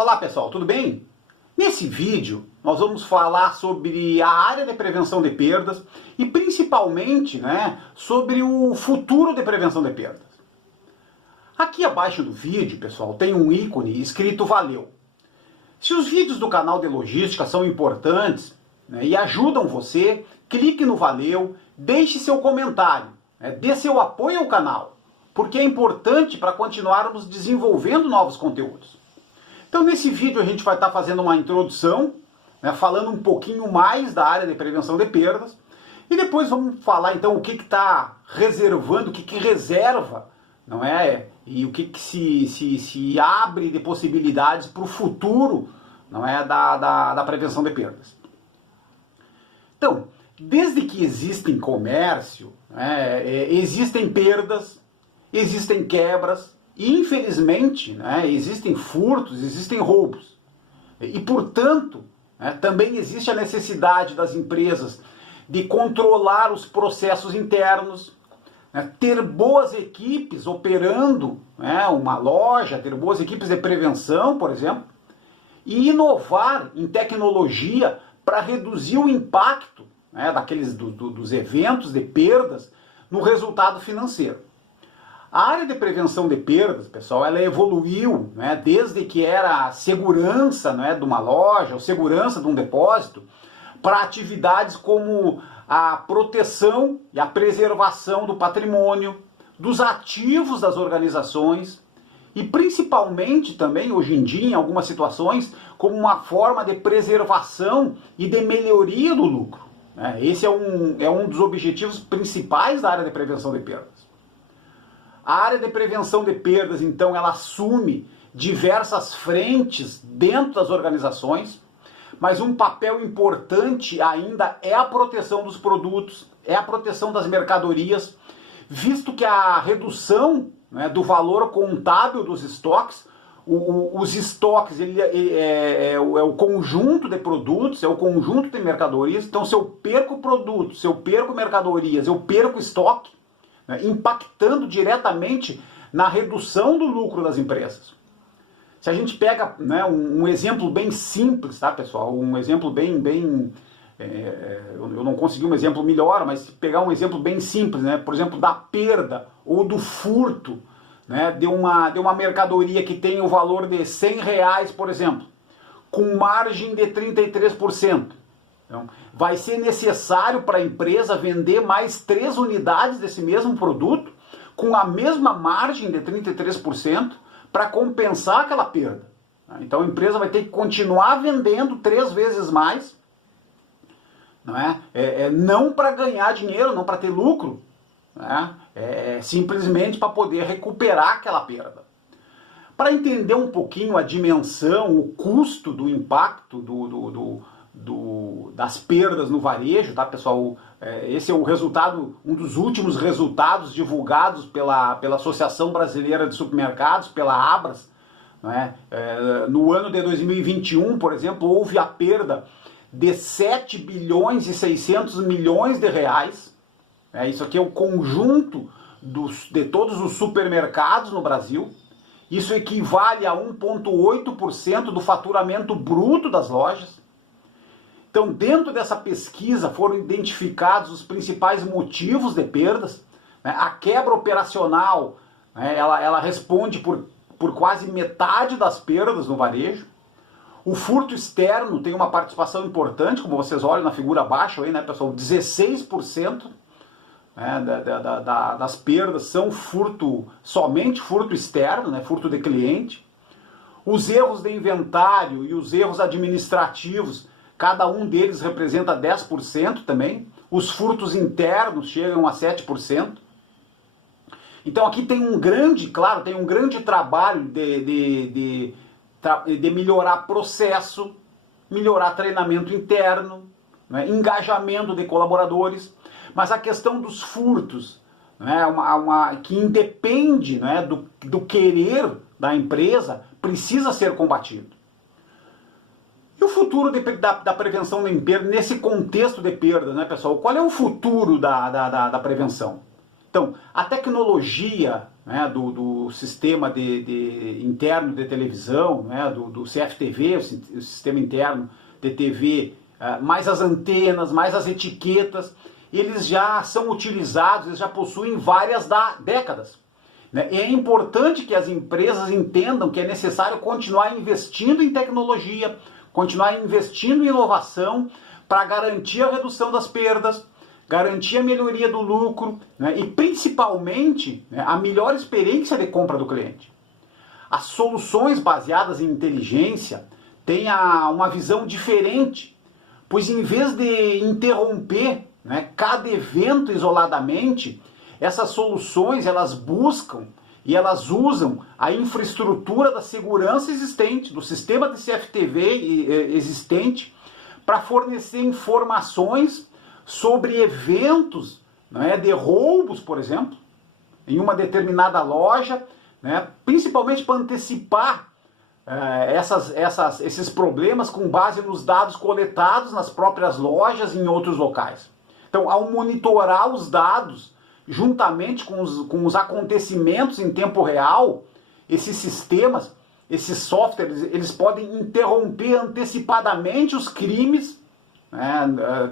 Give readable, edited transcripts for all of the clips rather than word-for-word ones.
Olá pessoal, tudo bem? Nesse vídeo nós vamos falar sobre a área de prevenção de perdas e principalmente sobre o futuro de prevenção de perdas. Aqui abaixo do vídeo, pessoal, tem um ícone escrito Valeu. Se os vídeos do canal de logística são importantes e ajudam você, clique no Valeu, deixe seu comentário, dê seu apoio ao canal, porque é importante para continuarmos desenvolvendo novos conteúdos. Então nesse vídeo a gente vai estar fazendo uma introdução, falando um pouquinho mais da área de prevenção de perdas, e depois vamos falar então o que está reservando, o que reserva, não é? E o que se abre de possibilidades para o futuro, não é? Da prevenção de perdas. Então, desde que existe comércio, existem perdas, existem quebras, e infelizmente existem furtos, existem roubos. E portanto, também existe a necessidade das empresas de controlar os processos internos, ter boas equipes operando uma loja, ter boas equipes de prevenção, por exemplo, e inovar em tecnologia para reduzir o impacto dos eventos de perdas no resultado financeiro. A área de prevenção de perdas, pessoal, ela evoluiu desde que era a segurança de uma loja, ou segurança de um depósito, para atividades como a proteção e a preservação do patrimônio, dos ativos das organizações e principalmente também, hoje em dia, em algumas situações, como uma forma de preservação e de melhoria do lucro. Esse é um dos objetivos principais da área de prevenção de perdas. A área de prevenção de perdas, então, ela assume diversas frentes dentro das organizações, mas um papel importante ainda é a proteção dos produtos, é a proteção das mercadorias, visto que a redução do valor contábil dos estoques, os estoques é o conjunto de produtos, é o conjunto de mercadorias, então se eu perco produtos, se eu perco mercadorias, eu perco estoque, impactando diretamente na redução do lucro das empresas. Se a gente pega um exemplo bem simples, tá pessoal? Um exemplo eu não consegui um exemplo melhor, mas se pegar um exemplo bem simples, por exemplo, da perda ou do furto de uma mercadoria que tem o valor de R$100, por exemplo, com margem de 33%. Então, vai ser necessário para a empresa vender mais 3 unidades desse mesmo produto com a mesma margem de 33% para compensar aquela perda. Então a empresa vai ter que continuar vendendo 3 vezes mais, não para ganhar dinheiro, não para ter lucro, simplesmente para poder recuperar aquela perda. Para entender um pouquinho a dimensão, o custo do impacto das perdas no varejo, tá pessoal? Esse é o resultado, um dos últimos resultados divulgados pela Associação Brasileira de Supermercados, pela Abras. No ano de 2021, por exemplo, houve a perda de 7 bilhões e 600 milhões de reais. Isso aqui é o conjunto de todos os supermercados no Brasil. Isso equivale a 1,8% do faturamento bruto das lojas. Então, dentro dessa pesquisa foram identificados os principais motivos de perdas. A quebra operacional, ela responde por quase metade das perdas no varejo. O furto externo tem uma participação importante, como vocês olham na figura abaixo, aí, pessoal, 16% das perdas são somente furto externo, furto de cliente. Os erros de inventário e os erros administrativos, cada um deles representa 10% também. Os furtos internos chegam a 7%. Então aqui tem um grande trabalho de melhorar processo, melhorar treinamento interno, engajamento de colaboradores. Mas a questão dos furtos, que independe do querer da empresa, precisa ser combatido. E o futuro da prevenção de perda, nesse contexto de perdas, pessoal? Qual é o futuro da prevenção? Então, a tecnologia, né, do sistema interno de televisão, né, do CFTV, o sistema interno de TV, mais as antenas, mais as etiquetas, eles já são utilizados, eles já possuem várias décadas. Né? E é importante que as empresas entendam que é necessário continuar investindo em tecnologia, continuar investindo em inovação para garantir a redução das perdas, garantir a melhoria do lucro, né? E principalmente, né, a melhor experiência de compra do cliente. As soluções baseadas em inteligência têm uma visão diferente, pois em vez de interromper, né, cada evento isoladamente, essas soluções elas buscam e elas usam a infraestrutura da segurança existente, do sistema de CFTV existente, para fornecer informações sobre eventos, né, de roubos, por exemplo, em uma determinada loja, né, principalmente para antecipar esses problemas com base nos dados coletados nas próprias lojas e em outros locais. Então, ao monitorar os dados, juntamente com os acontecimentos em tempo real, esses sistemas, esses softwares, eles podem interromper antecipadamente os crimes, né,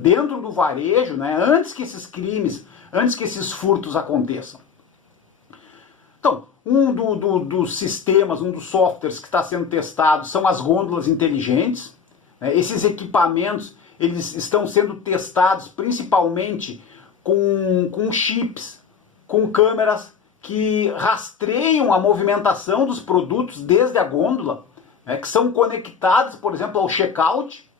dentro do varejo, né, antes que esses furtos aconteçam. Então, um dos sistemas, um dos softwares que está sendo testado são as gôndolas inteligentes. Né, esses equipamentos eles estão sendo testados principalmente com chips, com câmeras que rastreiam a movimentação dos produtos desde a gôndola, né, que são conectados, por exemplo, ao checkout,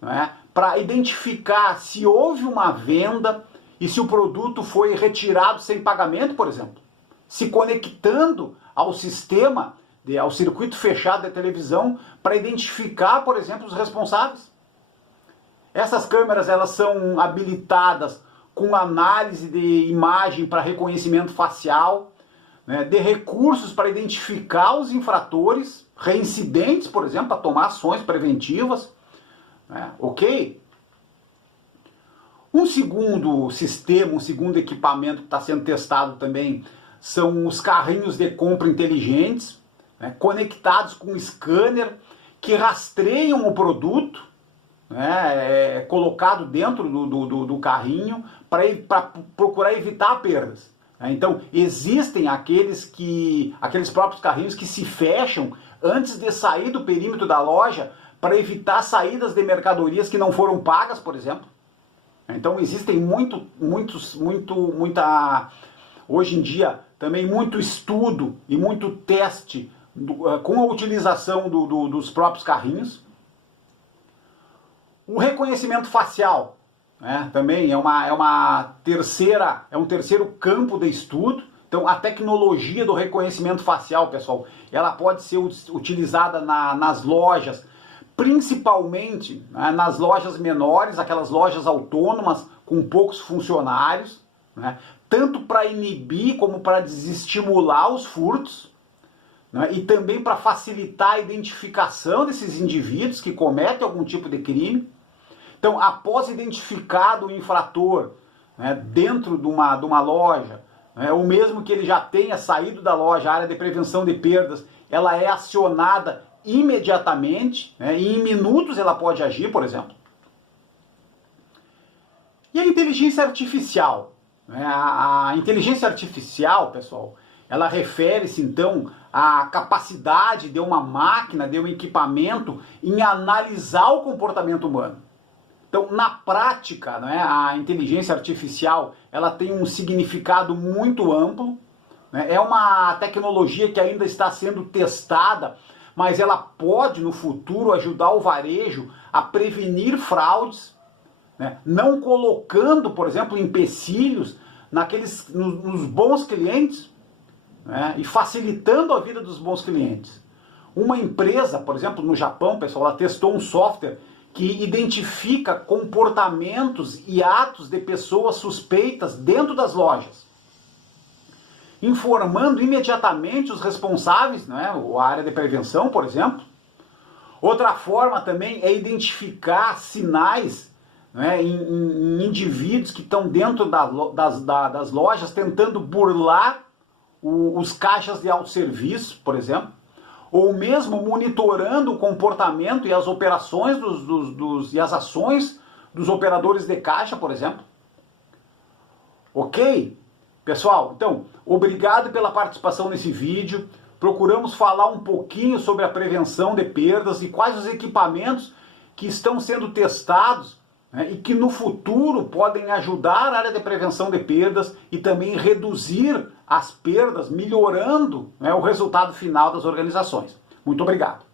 né, para identificar se houve uma venda e se o produto foi retirado sem pagamento, por exemplo. Se conectando ao sistema, ao circuito fechado da televisão, para identificar, por exemplo, os responsáveis. Essas câmeras elas são habilitadas com análise de imagem para reconhecimento facial, né, de recursos para identificar os infratores, reincidentes, por exemplo, para tomar ações preventivas. Né, ok? Um segundo sistema, um segundo equipamento que está sendo testado também são os carrinhos de compra inteligentes, né, conectados com scanner que rastreiam o produto, né, colocado dentro do carrinho para procurar evitar perdas. Então, existem aqueles próprios carrinhos que se fecham antes de sair do perímetro da loja para evitar saídas de mercadorias que não foram pagas, por exemplo. Então, existem hoje em dia, também muito estudo e muito teste com a utilização dos próprios carrinhos. O reconhecimento facial, né, também é um terceiro campo de estudo. Então, a tecnologia do reconhecimento facial, pessoal, ela pode ser utilizada nas lojas, principalmente, né, nas lojas menores, aquelas lojas autônomas com poucos funcionários, né, tanto para inibir como para desestimular os furtos, né, e também para facilitar a identificação desses indivíduos que cometem algum tipo de crime. Então, após identificado o infrator, né, dentro de uma loja, né, ou mesmo que ele já tenha saído da loja, a área de prevenção de perdas, ela é acionada imediatamente, né, e em minutos ela pode agir, por exemplo. E a inteligência artificial? Né, a inteligência artificial, pessoal, ela refere-se então à capacidade de uma máquina, de um equipamento, em analisar o comportamento humano. Então, na prática, né, a inteligência artificial ela tem um significado muito amplo, né, é uma tecnologia que ainda está sendo testada, mas ela pode, no futuro, ajudar o varejo a prevenir fraudes, né, não colocando, por exemplo, empecilhos nos bons clientes, né, e facilitando a vida dos bons clientes. Uma empresa, por exemplo, no Japão, pessoal, ela testou um software que identifica comportamentos e atos de pessoas suspeitas dentro das lojas, informando imediatamente os responsáveis, né, a área de prevenção, por exemplo. Outra forma também é identificar sinais, né, em indivíduos que estão dentro das lojas tentando burlar os caixas de autosserviço, por exemplo, ou mesmo monitorando o comportamento e as operações e as ações dos operadores de caixa, por exemplo. Ok? Pessoal, então, obrigado pela participação nesse vídeo. Procuramos falar um pouquinho sobre a prevenção de perdas e quais os equipamentos que estão sendo testados, né, e que no futuro podem ajudar a área de prevenção de perdas e também reduzir as perdas, melhorando, né, o resultado final das organizações. Muito obrigado.